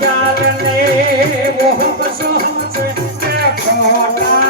યાર ને મોહ પસો છે ખોટા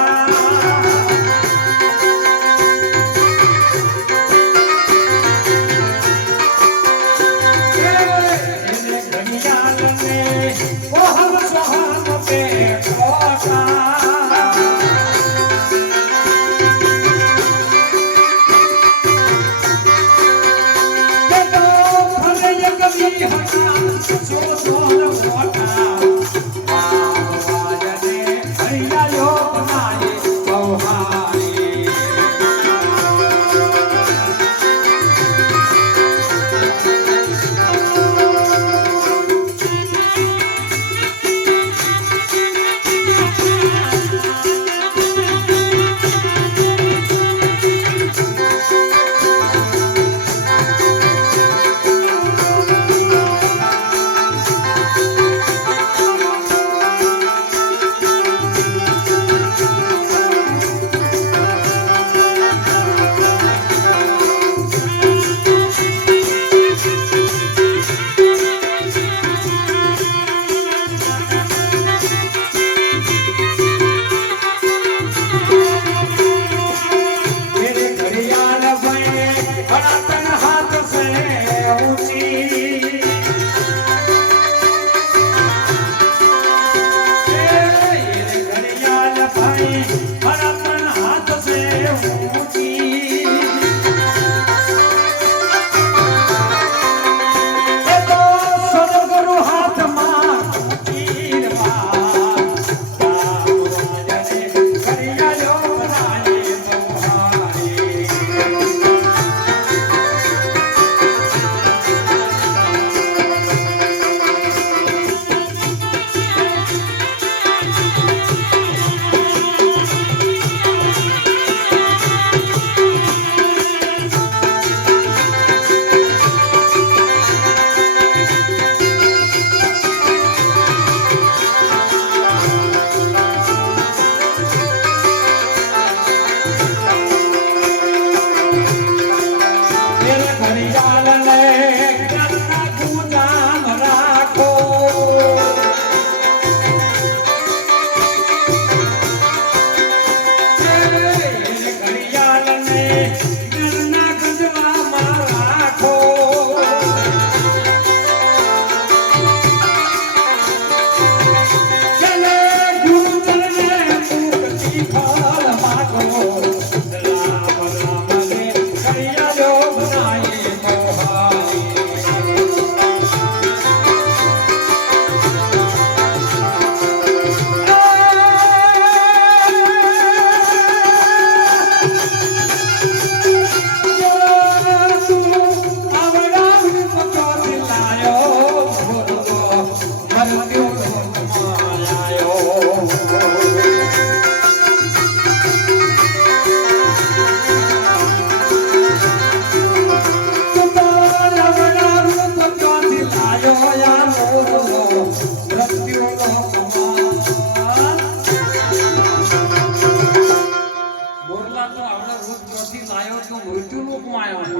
રૂપ લાયો તો મૃત્યુલોકમાં આવ્યો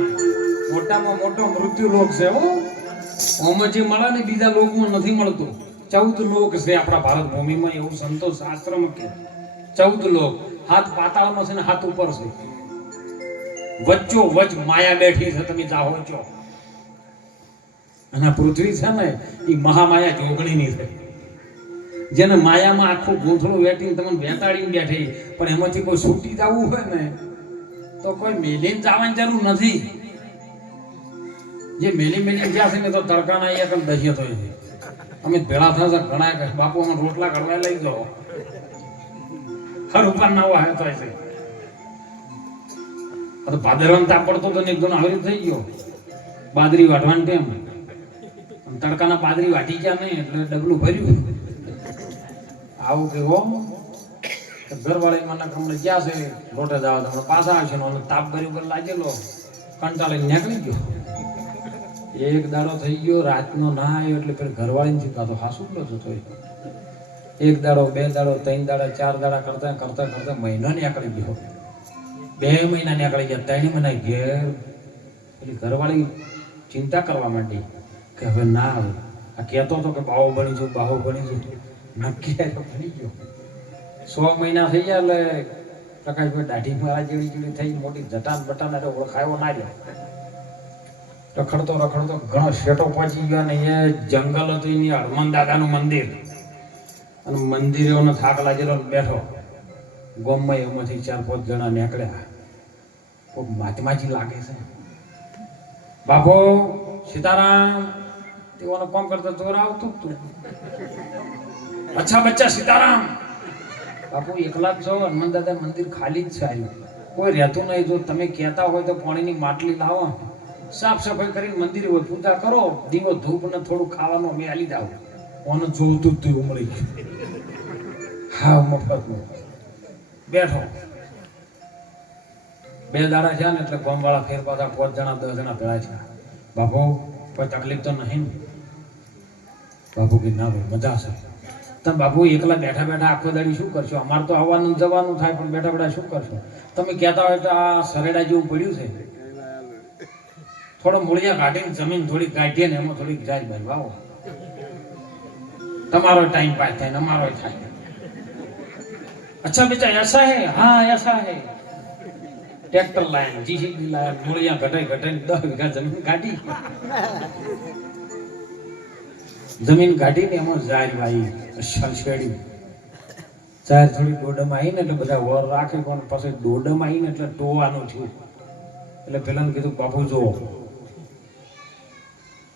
મોટામાં મોટો મૃત્યુલોક છે, હો. ઓમજી મળે ને બીજા લોકમાં નથી મળતું. ચૌદ લોક છે આપણા ભારત ભૂમિમાં, એવું સંતો શાસ્ત્રમાં કે ચૌદ લોક. હાથ પાતાળમાં છે ને હાથ ઉપર છે. વચ્ચો વચ માયા બેઠી છે, તમે જાહો છો. અને પૃથ્વી છે ને, એ મહામાયા જોગણીની છે. જેને માયામાં આખું ગૂંથણું વેઠીને તમને વેતાડીને બેઠી પણ એમાંથી કોઈ છૂટી જવું હોય ને તો કોઈ મેલીને જવાની જરૂર નથી. જે મેલી મેલી ગયા છે ને તો તડકાના અહીંયા કણ દહીએ તો અમે ભેળા થશે ઘણા બાપુ અમે રોટલા કરવા લઈ જાઓ ખર ઉપર ના હોય તો છે. તો ભાદરવાન તાપ પડતો તો એકદમ આવી થઈ ગયો. બાદરી વાઢવાનું ટેમ. તડકાના બાદરી વાટી ગયા નહીં એટલે ડબલું ભર્યું. આવું કે હો. ઘરવાળી મને હમણાં ગયા છે, લોટે જવા હમણાં પાછા આવશે. ને તાપ ભરી ઉપર લાગેલો કંટાળીને નીકળી ગયો. એક દાડો થઈ ગયો, રાતનો ના આવ્યો એટલે ફેર ઘરવાળીને ચિંતા તો હાસું લો છો તોય. એક દાડો, બે દાડો, ત્રણ દાડા, ચાર દાડા કરતા કરતા કરતા મહિનો નીકળી ગયો. બે મહિના નીકળી ગયા ત્રણ મહિના ઘેર. એટલે ઘરવાળી ચિંતા કરવા માંડી કે હવે ના આવે. આ કહેતો હતો કે બાહુ બની છું, બાહુ બની છું. નક્કી ભણી ગયો? સો મહિના થઈ ગયા એટલે પ્રકાશભાઈ દાઢી મારા જેવી જેવી થઈ મોટી જટાન બટાન એટલે ઓળખાયો ના રહ્યો રખડતો રખડતો ઘણો શેટો પહોંચી ગયો ને એ જંગલ હતું એની હનુમાન દાદાનું મંદિર. અને મંદિરોનો થાક લાગેલો બેઠો. ગોમમાં એમાંથી ચાર પાંચ જણા નીકળ્યા. કોઈ માચમાચી લાગે છે. બાપો, સીતારામ, તેઓને કોમ કરતા જોર આવતું? તું અચ્છા બચ્ચા, સીતારામ. બાપુ એકલા જ છો હનુમાન દાદા મંદિર ખાલી જ છે આવ્યું કોઈ રહેતું નહીં. જો તમે કહેતા હોય તો પાણીની માટલી લાવો. સાફ સફાઈ કરીને મંદિર હોય, પૂજા કરો. દીવો, ધૂપ ને થોડું ખાવાનું અમે આલી દાવ. ઓને જોતું તું મળી ગયું. હા, મફતનું. બેઠો. બે દાડા છે ને એટલે ગામવાળા ફેર પાછા પાંચ જણા, દસ જણા ભેળા છે બાપુ, કોઈ તકલીફ તો નહીં બાપુ કે ના ભાઈ, મજા છે. તમે બાપુ એકલા બેઠા બેઠા આખો દાડી શું કરશો? અમારે તો આવવાનું જવાનું થાય, પણ બેઠા બેઠા શું કરશો? તમે કહેતા હોય તો આ સરેડા જેવું પડ્યું છે. થોડો મૂળિયા કાઢીને જમીન થોડી કાઢીએ ને એમાં થોડીક જાજ ભાઈ વાવો તમારો ટાઈમ પાસ થાય અમારો થાય. અચ્છા બેટા, એસા હે? હા, એસા હે. ટ્રેક્ટર લાયન જીસીબી લાયન મૂળિયા ઘટાઈ ઘટાઈ દસ વીઘા જમીન કાઢી. જમીન કાઢીને એમાં ઝાર વાઈ સળસેડ્યું ઝાર થોડી દોડમ આવીને એટલે બધા વર રાખે પણ પછી દોડમ આવીને એટલે ટોવાનું થયું. એટલે પેલા કીધું, બાપુ જો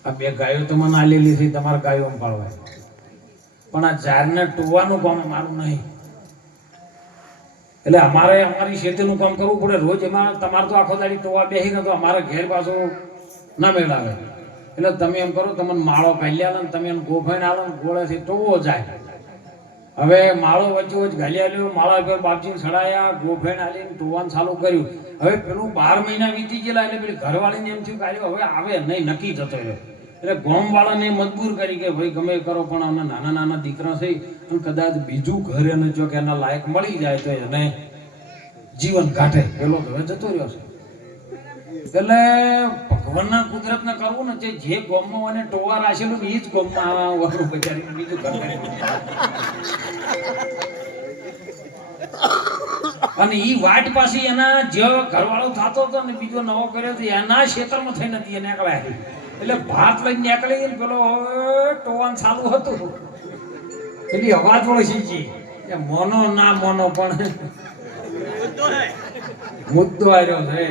આ બે ગાયો તો મને આલેલી છે, તમારે ગાયો પાળવાય. પણ આ ઝારને ટોવાનું કામ મારું નહીં. એટલે અમારે અમારી ખેતીનું કામ કરવું પડે. રોજ એમાં તમારે તો આખો દાડી ટોવા બેસીને તો અમારે ઘેર પાછું ના મેળ આવે એટલે તમે એમ કરો, તમને માળો ઘાલ્યા આલો ને તમે એમ ગોફાઈને આલો ને ગોળેથી ટોવો જાય. હવે માળો વચ્ચે વચ્ચે ઘાલી આલ્યો, માળા પર બાપજીને સડાયા ગોફેણ આલીને ટોવાનું ચાલુ કર્યું. હવે પેલું બાર મહિના વીતી ગયેલા એટલે પેલી ઘરવાળીને એમ થયું કે હવે આવે, નહીં, નક્કી થતો રહ્યો. એટલે ગોમવાળાને મજબૂર કરી કે ભાઈ, ગમે કરો, પણ આના નાના નાના દીકરા છે અને કદાચ બીજું ઘર એને જો કે એના લાયક મળી જાય તો એને જીવન કાઢે. પેલો તો જતો રહ્યો છે. એટલે ભગવાનના કુદરતને કરવું ને તે જે ગોમમાં અને ટોવા રાખેલું ને એ જ ગોમમાં વાળું બજારી બીજું ઘર અને એ વાટ પાછી એના જે ઘરવાળો થતો હતો ને બીજો નવો કર્યો હતો એના ક્ષેત્રમાં થઈ નથી એને નીકળ્યા એટલે ભાત લઈને નીકળી પેલો ટોવાન ચાલુ હતું. પેલી અવાજ ઓળખી ગઈ એ મોનો ના મોનો પણ. મુદ્દો આવ્યો છે.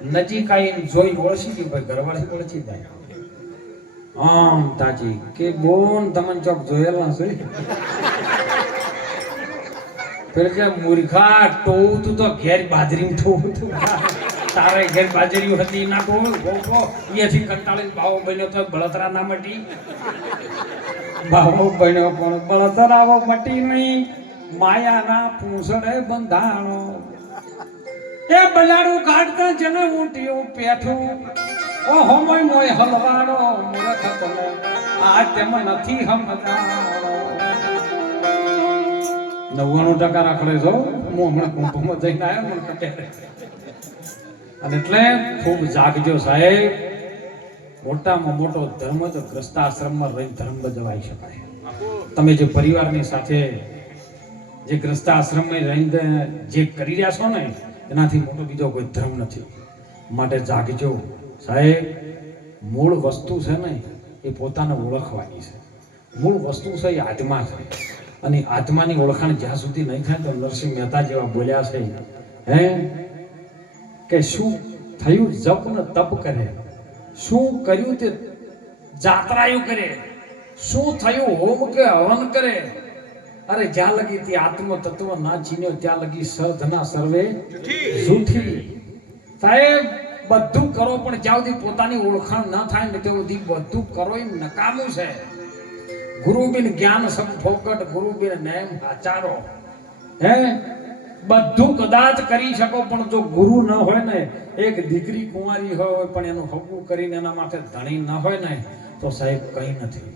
નજીક આવીને જોઈ ઓળખી ગયું ભાઈ ઘરવાળી ઓળખી જાય. આમ તાજી. કે બોન, તમને ચોક જોયેલા છે પેલે કે મૂર્ખા ટોવું તું તો ઘેર બાજરી ઠોવું તું તારે ઘેર બાજરી હતી, ના ટોવું ગોપો એથી કંટાળીને ભાવો બન્યો તો બળતરા ના મટી. ભાવો બન્યો પણ બળતરાવો મટી નહીં. માયાના પૂંછડે બંધાણો. એ બલાડું કાઢતા જને ઊંટિયું પેઠું. ઓ હોમય મોય હલવાડો, મૂર્ખ તને આ તેમ નથી હમતા નવ્વાણું ટકા રાખડે છો. હું હમણાં કુંભમાં જઈને આવ્યો મને કટે અને એટલે ખૂબ જાગજો સાહેબ. મોટામાં મોટો ધર્મ તો ગ્રસ્તાશ્રમમાં રહી ધર્મ બજવાઈ શકાય. તમે જે પરિવારની સાથે જે ગ્રસ્તાશ્રમમાં રહીને જે કરી રહ્યા છો ને એનાથી મોટો બીજો કોઈ ધર્મ નથી. માટે જાગજો. સાહેબ, મૂળ વસ્તુ છે ને, એ પોતાને ઓળખવાની છે. મૂળ વસ્તુ છે એ આત્મા છે. અને આત્માની ઓળખાણ જ્યાં સુધી નહીં થાય તો નરસિંહ મહેતા જેવા બોલ્યા છે. હે? કે શું થયું? જપ ને તપ કરે. શું કર્યું તે? જાત્રાયું કરે. શું થયું? હોમ કે હવન કરે? અરે જ્યાં લગી તે આત્મ તત્વ ના ચીન્યો ત્યાં લગી સધના સર્વે જૂઠી સાહેબ બધું કરો પણ જ્યાં સુધી પોતાની ઓળખાણ ના થાય ને ત્યાં સુધી બધું કરો એમ નકામું છે. ગુરુ બિન જ્ઞાન સમ ફોકટ ગુરુ બિન નેમ આચારો. હે? બધું કદાચ કરી શકો પણ જો ગુરુ ન હોય ને એક દીકરી કુંવારી હોય પણ એનું હગું કરીને એના માટે ધણી ન હોય ને તો સાહેબ કંઈ નથી.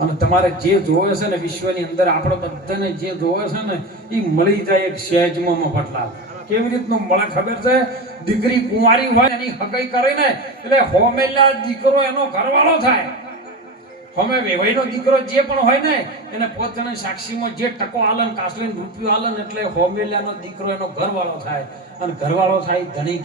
અને તમારે જે જોવે છે ને વિશ્વની અંદર, આપણે બધાને જે જોવે છે ને એ મળી જાય એક સહેજમાં મફતલાલ. કેવી રીતનું મળે ખબર છે? દીકરી કુંવારી હોય એની હકઈ કરીને, એટલે હોમેલા દીકરો એનો ઘરવાળો થાય. અમે વેવાઈનો દીકરો જે પણ હોય ને, એને પોતાના સાક્ષીમાં જે ટકો આલન કાસલીન રૂપિયો આલન, એટલે હોમેલાનો દીકરો એનો ઘરવાળો થાય. અને ઘરવાળો થાય ધણી